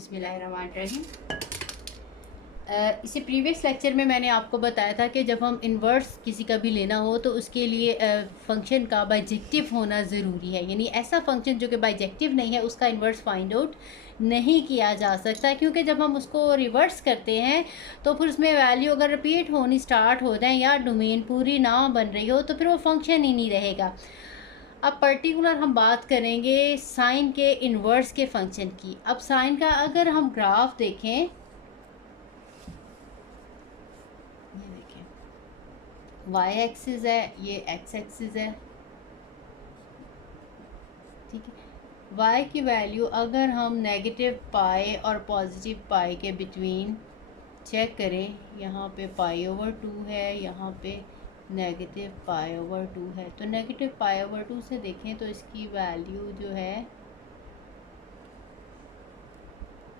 बिस्मिल्लाहिर्रहमानिर्रहीम। इसे previous lecture में मैंने आपको बताया था कि जब हम इन्वर्स किसी का भी लेना हो तो उसके लिए फ़ंक्शन का बाइजेक्टिव होना ज़रूरी है। यानी ऐसा फ़ंक्शन जो कि बाइजेक्टिव नहीं है उसका इन्वर्स फाइंड आउट नहीं किया जा सकता, क्योंकि जब हम उसको रिवर्स करते हैं तो फिर उसमें वैल्यू अगर रिपीट होनी स्टार्ट हो जाए या डोमेन पूरी ना बन रही हो तो फिर वो फंक्शन ही नहीं रहेगा। अब पर्टिकुलर हम बात करेंगे साइन के इन्वर्स के फंक्शन की। अब साइन का अगर हम ग्राफ देखें, ये देखें वाई एक्सिस है, ये एक्स एक्सिस है, ठीक है। वाई की वैल्यू अगर हम नेगेटिव पाई और पॉजिटिव पाई के बिटवीन चेक करें, यहाँ पे पाई ओवर 2 है, यहाँ पे नेगेटिव पाई ओवर 2 है, तो नेगेटिव पाई ओवर 2 से देखें तो इसकी वैल्यू जो है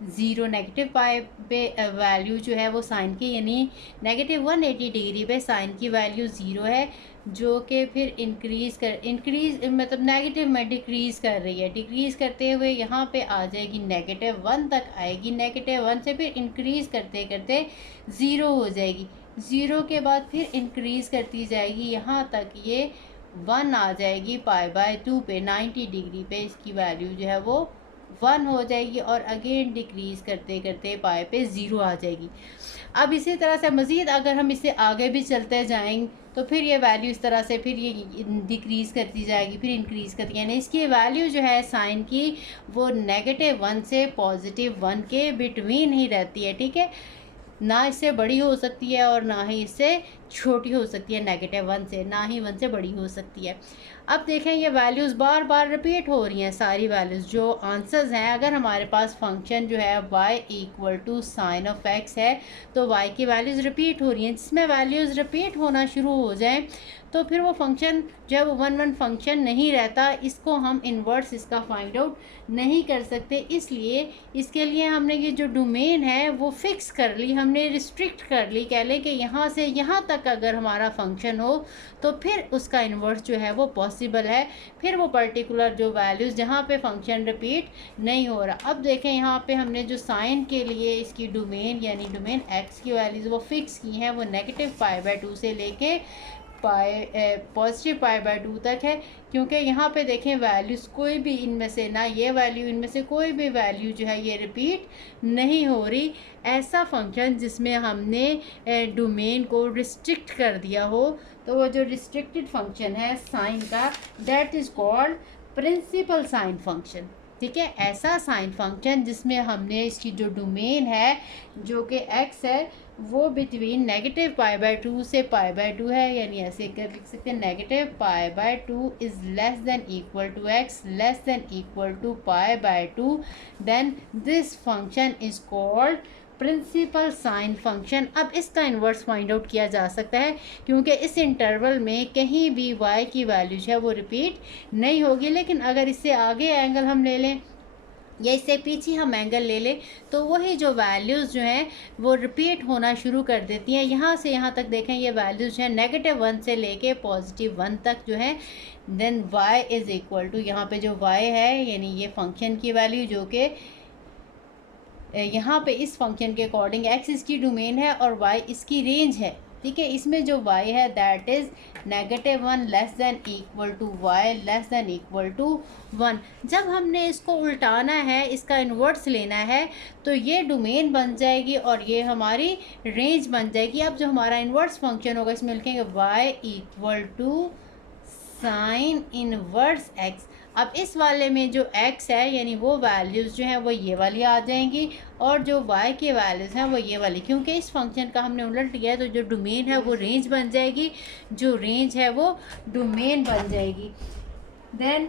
ज़ीरो, नेगेटिव पाई पे वैल्यू जो है वो साइन की यानी नेगेटिव 180 डिग्री पे साइन की वैल्यू ज़ीरो है, जो कि फिर इंक्रीज़ मतलब नेगेटिव में डिक्रीज़ कर रही है। डिक्रीज़ करते हुए यहाँ पे आ जाएगी नेगेटिव 1 तक आएगी, नेगेटिव 1 से फिर इंक्रीज़ करते करते ज़ीरो हो जाएगी, ज़ीरो के बाद फिर इंक्रीज़ करती जाएगी यहाँ तक ये 1 आ जाएगी पाई बाय 2 पे, 90 डिग्री पे इसकी वैल्यू जो है वो 1 हो जाएगी और अगेन डिक्रीज़ करते करते पाई पे ज़ीरो आ जाएगी। अब इसी तरह से मज़ीद अगर हम इससे आगे भी चलते जाएंगे तो फिर ये वैल्यू इस तरह से फिर ये डिक्रीज़ करती जाएगी, फिर इंक्रीज़ करती, यानी इसकी वैल्यू जो है साइन की वो नेगेटिव 1 से पॉजिटिव 1 के बिटवीन ही रहती है, ठीक है। ना इससे बड़ी हो सकती है और ना ही इससे छोटी हो सकती है, नेगेटिव 1 से, ना ही 1 से बड़ी हो सकती है। अब देखें ये वैल्यूज़ बार बार रिपीट हो रही हैं, सारी वैल्यूज़ जो आंसर्स हैं। अगर हमारे पास फंक्शन जो है y equal to sine of x है तो y की वैल्यूज़ रिपीट हो रही हैं। जिसमें वैल्यूज़ रिपीट होना शुरू हो जाएं तो फिर वो फंक्शन जो है वो वन फंक्शन नहीं रहता, इसको हम इन्वर्स इसका फाइंड आउट नहीं कर सकते। इसलिए इसके लिए हमने ये जो डोमेन है वो फिक्स कर ली, हमने रिस्ट्रिक्ट कर ली, कह लें कि यहाँ से यहाँ तक अगर हमारा फंक्शन हो तो फिर उसका इन्वर्स जो है वो पॉसिबल है, फिर वो पर्टिकुलर जो वैल्यूज़ जहाँ पे फंक्शन रिपीट नहीं हो रहा। अब देखें यहाँ पे हमने जो साइन के लिए इसकी डोमेन यानी डोमेन एक्स की वैल्यूज़ वो फिक्स की हैं, वो नेगेटिव पाई बाय 2 से लेके पॉजिटिव पाई बाय 2 तक है, क्योंकि यहाँ पे देखें वैल्यूज़ कोई भी इनमें से, ना ये वैल्यू इनमें से कोई भी वैल्यू जो है ये रिपीट नहीं हो रही। ऐसा फंक्शन जिसमें हमने डोमेन को रिस्ट्रिक्ट कर दिया हो तो वो जो रिस्ट्रिक्टेड फंक्शन है साइन का, that is called principal sine function, ठीक है। ऐसा साइन फंक्शन जिसमें हमने इसकी जो डोमेन है जो कि x है वो बिटवीन नेगेटिव पाई बाय 2 से पाई बाय 2 है, यानी ऐसे कर लिख सकते हैं negative pi by 2 is less than equal to x less than equal to pi by 2, then this function is called principal sine function. अब इसका इन्वर्स फाइंड आउट किया जा सकता है क्योंकि इस इंटरवल में कहीं भी y की वैल्यू है वो रिपीट नहीं होगी। लेकिन अगर इससे आगे एंगल हम ले लें या इससे पीछे हम एंगल ले लें तो वही जो वैल्यूज़ जो हैं वो रिपीट होना शुरू कर देती हैं। यहाँ से यहाँ तक देखें ये वैल्यूज़ जो है नेगेटिव 1 से लेके पॉजिटिव 1 तक जो है, then y is equal to, यहाँ पे जो y है यानी ये फंक्शन की वैल्यू जो कि यहाँ पे इस फंक्शन के अकॉर्डिंग x इसकी डोमेन है और y इसकी रेंज है, ठीक है। इसमें जो y है that is negative 1 less than equal to y less than equal to 1। जब हमने इसको उल्टाना है, इसका इन्वर्स लेना है, तो ये डोमेन बन जाएगी और ये हमारी रेंज बन जाएगी। अब जो हमारा इन्वर्स फंक्शन होगा इसमें लिखेंगे y equal to sine inverse x। अब इस वाले में जो x है यानी वो वैल्यूज़ जो हैं वो ये वाली आ जाएंगी और जो y की वैल्यूज़ हैं वो ये वाली, क्योंकि इस फंक्शन का हमने उलट लिया है तो जो डोमेन है वो रेंज बन जाएगी, जो रेंज है वो डोमेन बन जाएगी। देन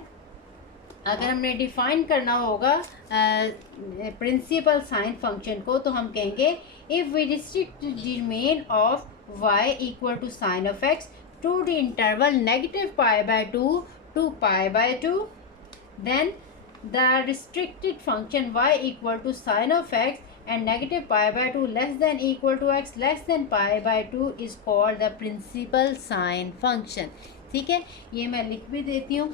अगर हमने डिफ़ाइन करना होगा प्रिंसिपल साइन फंक्शन को तो हम कहेंगे if we restrict domain of y equal to sine of x to the interval negative pi by 2 to pi by 2, then the restricted function y equal to sine of x and negative pi by 2 less than equal to x less than pi by 2 is called the principal sine function, ठीक है। ये मैं लिख भी देती हूँ।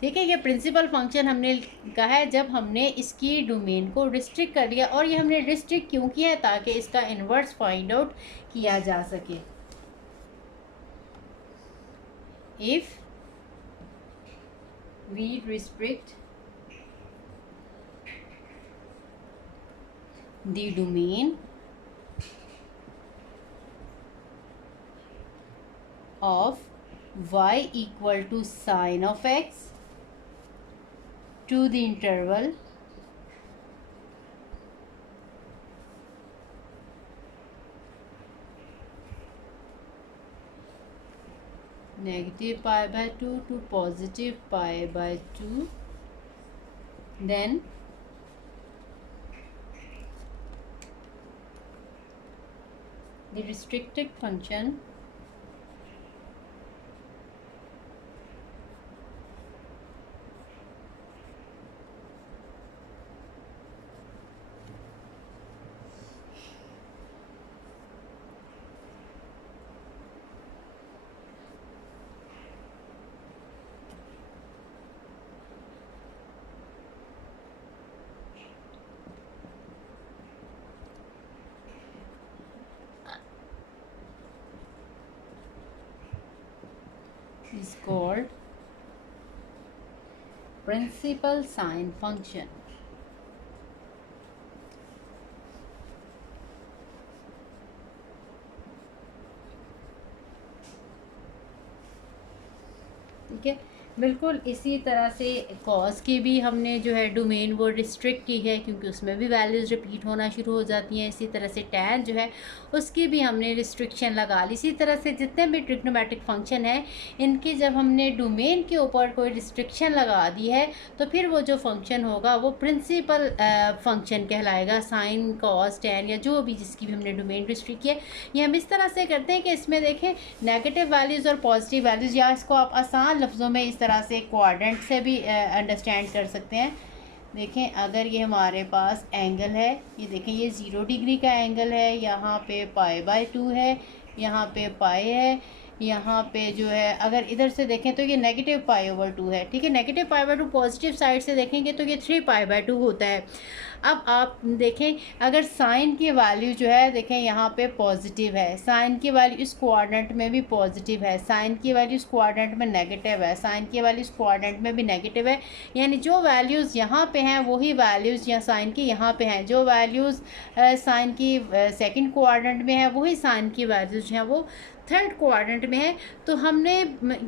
ठीक है, ये प्रिंसिपल फंक्शन हमने कहा है जब हमने इसकी डोमेन को रिस्ट्रिक्ट कर लिया। और ये हमने रिस्ट्रिक्ट क्यों किया है? ताकि इसका इन्वर्स फाइंड आउट किया जा सके। If we restrict the domain of y equal to sin of x to the interval negative pi by 2 to positive pi by 2, then the restricted function is called principal sine function। ठीक है, बिल्कुल इसी तरह से cos की भी हमने जो है डोमेन वो रिस्ट्रिक्ट की है, क्योंकि उसमें भी वैल्यूज़ रिपीट होना शुरू हो जाती हैं। इसी तरह से टैन जो है उसकी भी हमने रिस्ट्रिक्शन लगा ली। इसी तरह से जितने भी ट्रिग्नोमेट्रिक फंक्शन है, इनकी जब हमने डोमेन के ऊपर कोई रिस्ट्रिक्शन लगा दी है तो फिर वो जो फंक्शन होगा वो प्रिंसिपल फंक्शन कहलाएगा। साइन, कॉस, टैन या जो भी जिसकी भी हमने डोमेन रिस्ट्रिक्ट किया। ये हम इस तरह से करते हैं कि इसमें देखें नेगेटिव वैल्यूज़ और पॉजिटिव वैल्यूज़, या इसको आप आसान लफ्ज़ों में इस तरह से क्वाड्रेंट से भी अंडरस्टैंड कर सकते हैं। देखें, अगर ये हमारे पास एंगल है, ये देखें ये 0 डिग्री का एंगल है, यहाँ पे पाई बाय 2 है, यहाँ पे पाई है, यहाँ पे जो है अगर इधर से देखें तो ये नेगेटिव पाई ओवर 2 है। ठीक है, negative pi by 2 positive side से देखेंगे तो ये 3 पाई बाय 2 होता है। अब आप देखें अगर साइन की वैल्यू जो है, देखें यहाँ पे पॉजिटिव है, साइन की वैल्यू इस क्वाड्रेंट में भी पॉजिटिव है, साइन की वैल्यू इस क्वाड्रेंट में नेगेटिव है, साइन की वैल्यू इस क्वाड्रेंट में भी नेगेटिव है। यानी जो वैल्यूज़ यहाँ पे हैं वही वैल्यूज़ या साइन की यहाँ पे हैं। जो वैल्यूज़ साइन की सेकंड क्वाड्रेंट में है वही साइन की वैल्यूज़ हैं वो थर्ड क्वाड्रेंट में है। तो हमने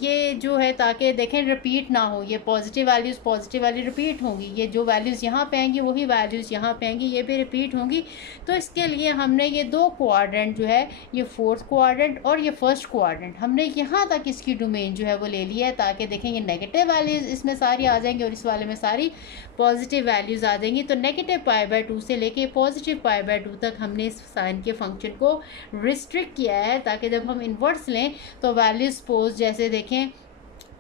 ये जो है ताकि देखें रिपीट ना हो, ये पॉजिटिव वैल्यू रिपीट होंगी, ये जो वैल्यूज़ यहाँ पे आएंगी वही वैल्यूज़ यहाँ पे आएंगी, ये भी रिपीट होंगी। तो इसके लिए हमने ये 2 क्वाड्रेंट जो है, ये 4th क्वाड्रेंट और ये 1st क्वाड्रेंट, हमने यहाँ तक इसकी डोमेन जो है वो ले लिया है ताकि देखें ये नेगेटिव वैल्यूज़ इसमें सारी आ जाएंगी और इस वाले में सारी पॉजिटिव वैल्यूज़ आ जाएंगी। तो नेगेटिव पाई बाय 2 से लेके पॉजिटिव पाई बाय 2 तक हमने इस साइन के फंक्शन को रिस्ट्रिक्ट किया है ताकि जब हम इन्वर्स लें तो वैल्यू सपोज जैसे देखें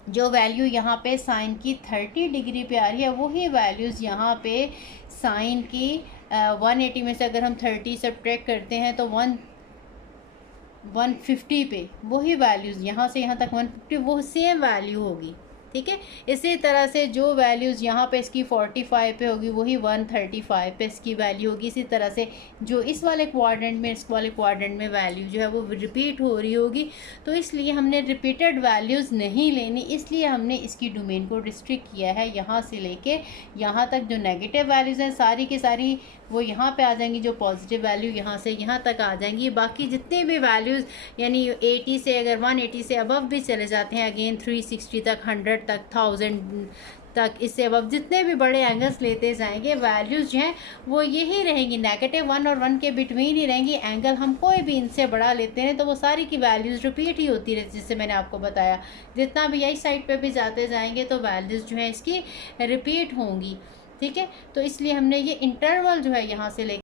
जो वैल्यू यहाँ पे साइन की 30 डिग्री पे आ रही है वही वैल्यूज़ यहाँ पे साइन की 180 में से अगर हम 30 सब्ट्रैक्ट करते हैं तो 150 पे वही वैल्यूज़ यहाँ से यहाँ तक 150 वो सेम वैल्यू होगी। ठीक है, इसी तरह से जो वैल्यूज़ यहाँ पे इसकी 45 पे होगी वही 135 पे इसकी वैल्यू होगी। इसी तरह से जो इस वाले क्वाड्रेंट में, इस वाले क्वाड्रेंट में वैल्यू जो है वो रिपीट हो रही होगी। तो इसलिए हमने रिपीटेड वैल्यूज़ नहीं लेनी, इसलिए हमने इसकी डोमेन को रिस्ट्रिक्ट किया है। यहाँ से लेके यहाँ तक जो नेगेटिव वैल्यूज़ हैं सारी की सारी वो यहाँ पे आ जाएंगी, जो पॉजिटिव वैल्यू यहाँ से यहाँ तक आ जाएंगी। बाकी जितने भी वैल्यूज़ यानी 80 से अगर 180 से अबव भी चले जाते हैं, अगेन 360 तक, 100 तक, 1000 तक, इससे अबव जितने भी बड़े एंगल्स लेते जाएंगे वैल्यूज़ जो हैं वो यही रहेंगी, नेगेटिव 1 और 1 के बिटवीन ही रहेंगी। एंगल हम कोई भी इनसे बड़ा लेते हैं तो वो सारी की वैल्यूज़ रिपीट ही होती रहती, जिससे मैंने आपको बताया जितना भी यही साइड पे भी जाते जाएंगे तो वैल्यूज़ जो है इसकी रिपीट होंगी। ठीक है, तो इसलिए हमने ये इंटरवल जो है यहाँ से ले